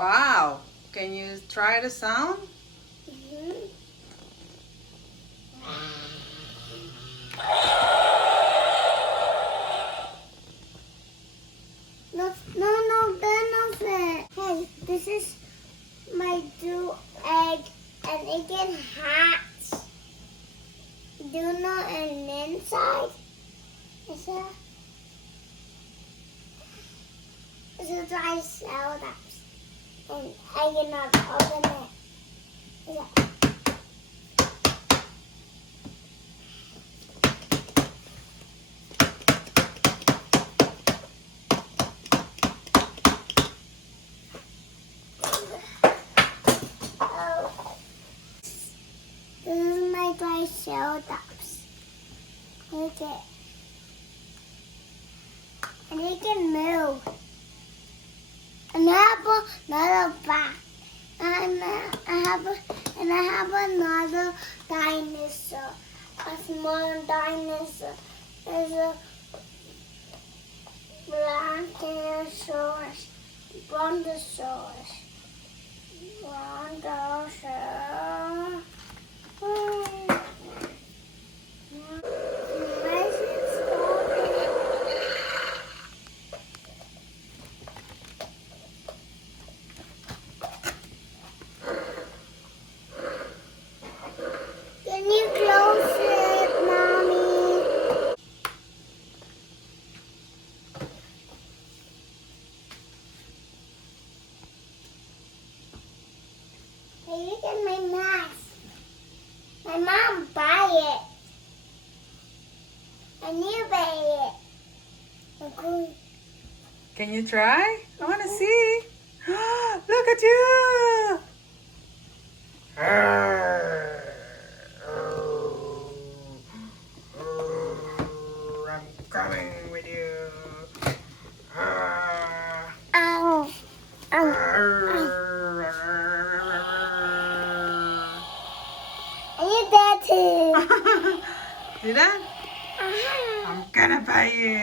Wow. Can you try the sound? Mm-hmm. No, that's it. Hey, this is my two egg, and it can hatch. Do you know an inside? Is a dry cell that's and I cannot open it. Is it? This is my dry shell tops. Look it. And it can move. And I have another back. And I have another dinosaur. A small dinosaur. There's a Brontosaurus. Brontosaurus. Brontosaurus. Can you close it, Mommy? Hey, look at my mask. My mom buy it. And you buy it. Okay. Can you try? I want to see. Look at you. I'm coming with you. Ow. And you there too. See that? I'm gonna buy you.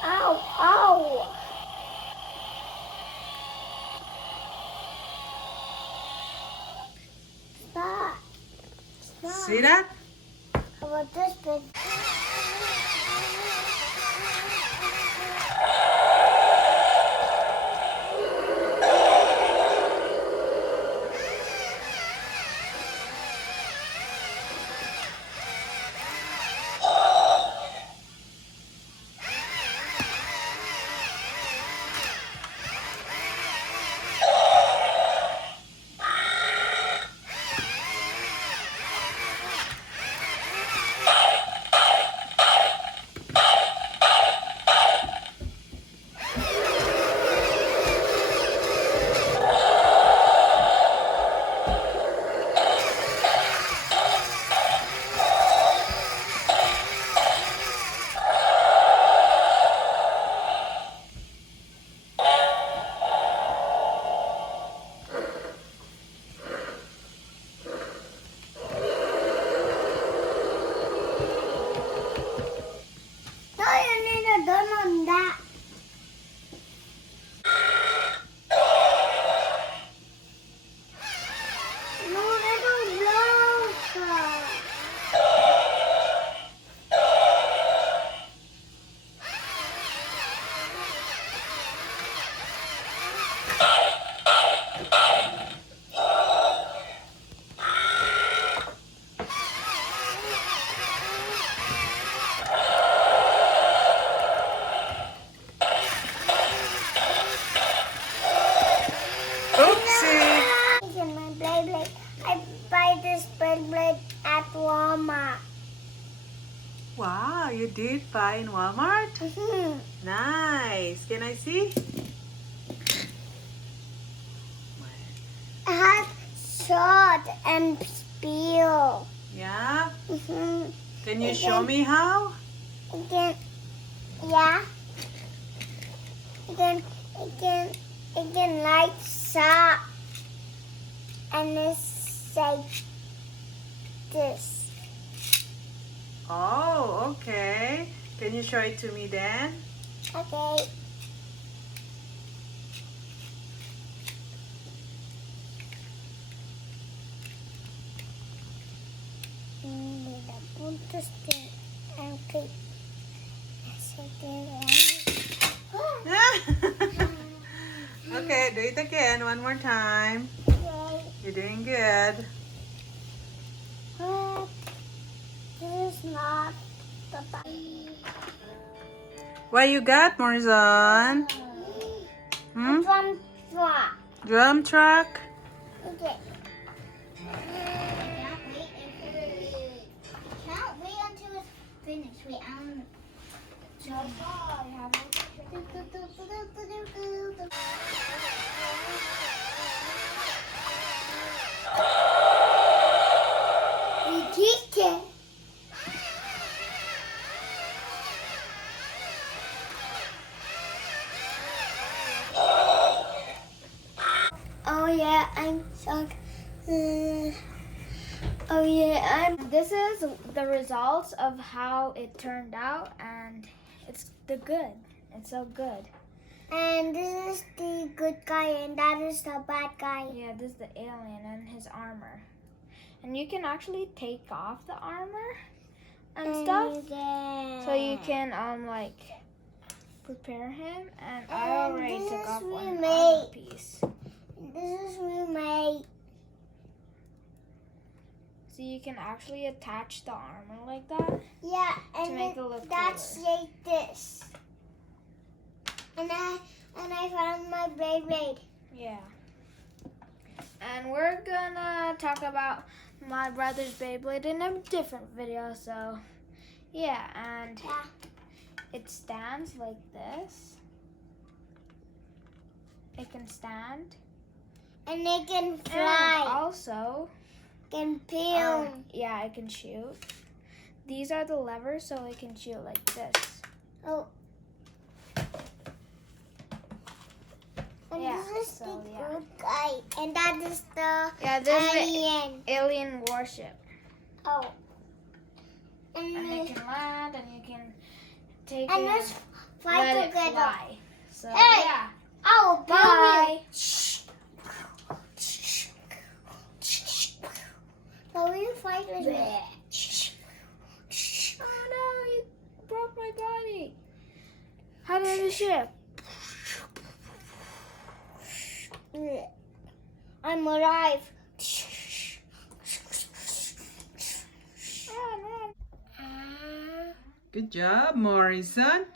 Ow, ow. Stop. Stop. See that? How about this big? No, you need a gun on that. No, they don't blow. Oopsie. This is my blade. I buy this blade at Walmart. Wow, you did buy in Walmart? Mm-hmm. Nice. Can I see? It has short and spear. Yeah? Mm-hmm. Can you show me how? Yeah. It can light up and it's say this. Oh, okay. Can you show it to me then? Okay. Mira, puntos de aunque Okay, do it again one more time. Okay. You're doing good. But this is not the button. What you got, Morrison? Hmm? Drum drop. Drum truck? Okay. Can't wait until it's finished. Wait, so far I have we kicked it. Oh yeah, I'm shocked. Oh yeah, This is the results of how it turned out, and it's good. It's so good. And this is the good guy, and that is the bad guy. Yeah, this is the alien and his armor. And you can actually take off the armor and stuff, so you can like prepare him. And I already took off one armor piece. This is remade. So you can actually attach the armor like that. Yeah, and to make it look that's cooler. Like this. And I found my Beyblade. Yeah. And we're gonna talk about my brother's Beyblade in a different video. So yeah, and it stands like this. It can stand. And it can fly. And also can peel. Yeah, it can shoot. These are the levers, so it can shoot like this. Oh. And yeah, this is the good guy. And that is the alien. The alien warship. Oh. And it can land, and you can take and it let's fly let together. It fly. So hey. Yeah. Oh, bye. Will you fight with me? Oh no, you broke my body. How did the ship? I'm alive. Good job, Morrison.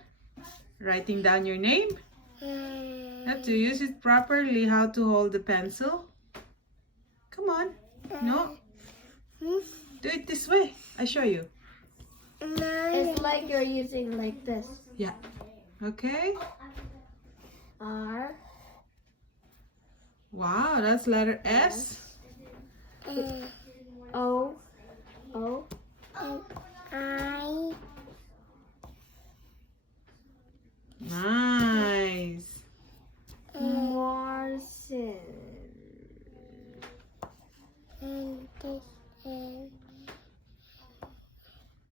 Writing down your name. You have to use it properly. How to hold the pencil. Come on. No. Do it this way. I show you. It's like you're using like this. Yeah. Okay. R. Wow, that's letter S. O. O. I. Nice. Morrison. And this.